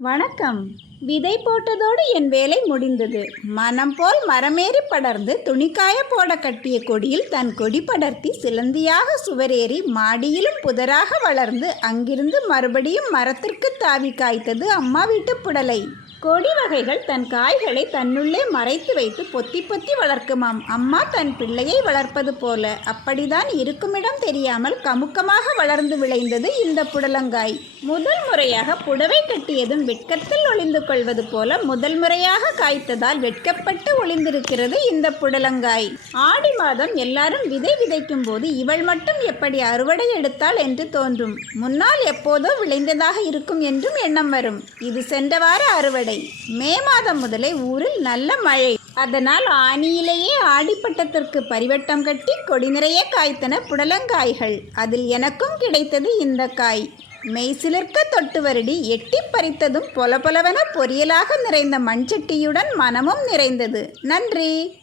வணக்கம். விதை போட்டதோடு என் வேலை முடிந்தது. மனம் போல் மரமேறி படர்ந்து துணிக்காய போட கட்டிய கொடியில் தன் கொடி படர்த்தி சிலந்தியாக சுவரேறி மாடியிலும் புதராக வளர்ந்து அங்கிருந்து மறுபடியும் மரத்திற்கு தாவி காய்த்தது அம்மா வீட்டு புடலை. கொடி வகைகள் தன் காய்களை தன்னுள்ளே மறைத்து வைத்து பொத்தி பொத்தி வளர்க்குமாம். அம்மா தன் பிள்ளையை வளர்ப்பது போல. அப்படிதான் இருக்குமிடம் தெரியாமல் கமுக்கமாக வளர்ந்து விளைந்தது இந்த புடலங்காய். முதல் முறையாக புடவை கட்டியதும் வெட்கத்தில் ஒளிந்து கொள்வது போல முதல் முறையாக காய்த்ததால் வெட்கப்பட்டு ஒளிந்திருக்கிறது இந்த புடலங்காய். ஆடி மாதம் எல்லாரும் விதை விதைக்கும் போது இவள் மட்டும் எப்படி அறுவடை எடுத்தாள் என்று தோன்றும். முன்னால் எப்போதோ விளைந்ததாக இருக்கும் என்று என்றும் எண்ணம் வரும். இது சென்ற வார அறுவடை. மே மாதம் முதலே ஊரில் நல்ல மழை. அதனால் ஆனியிலேயே ஆடிப்பட்டத்திற்கு பரிவட்டம் கட்டி கொடி நிறைய காய்த்தன புடலங்காய்கள். அதில் எனக்கும் கிடைத்தது இந்த காய். மெய்சிலிர்க்க தொட்டு வருடி எட்டி பறித்ததும் பொல பொலவென பொரியலாக நிறைந்த மண்சட்டியுடன் மனமும் நிறைந்தது. நன்றி.